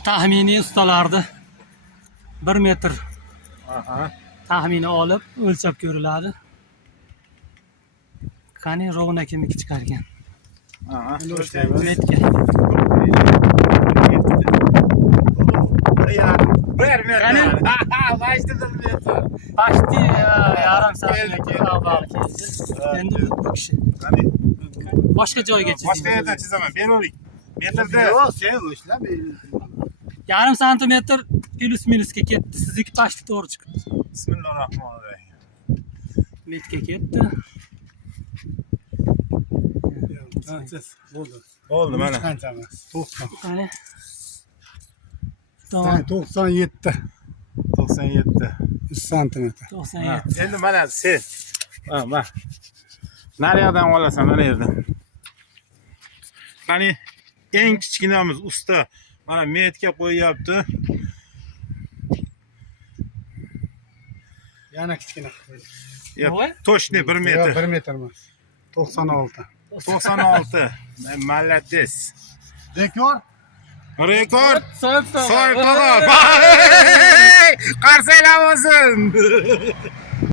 Tahminiy ustalardi 1 metr taxmini olib o'lchab ko'riladi. Qani rovna kimniki chiqargan? Metka. Qani? Почти yarim soatga avval keldi. Endi bu kishi. Boshqa joyga chizing. Boshqa yerdan chizaman. Beravering. Metrda. Yo'q, sen o'shlab. Yarim santimetr plus minusga ketdi. Sizniki почти to'g'ri chiqdi. Bismillahirrohmanirrohim. Metka ketdi. Bo'ldi mana. Qanchamiz? 90. Qani? Sen 97. 97. 3 santimetr. 97. Endi mana sen. Mana. Nariyoqdan olasan mana yerdan. Qani eng kichkinamiz usta mana metka qo'yyapti. Yana kichkina. Voy. Точно 1 metr. 1 metr emas. 96. 96. Молодец. Rekord. Rekord. So'ng Soy qog'oz. Qarsaylar bo'lsin.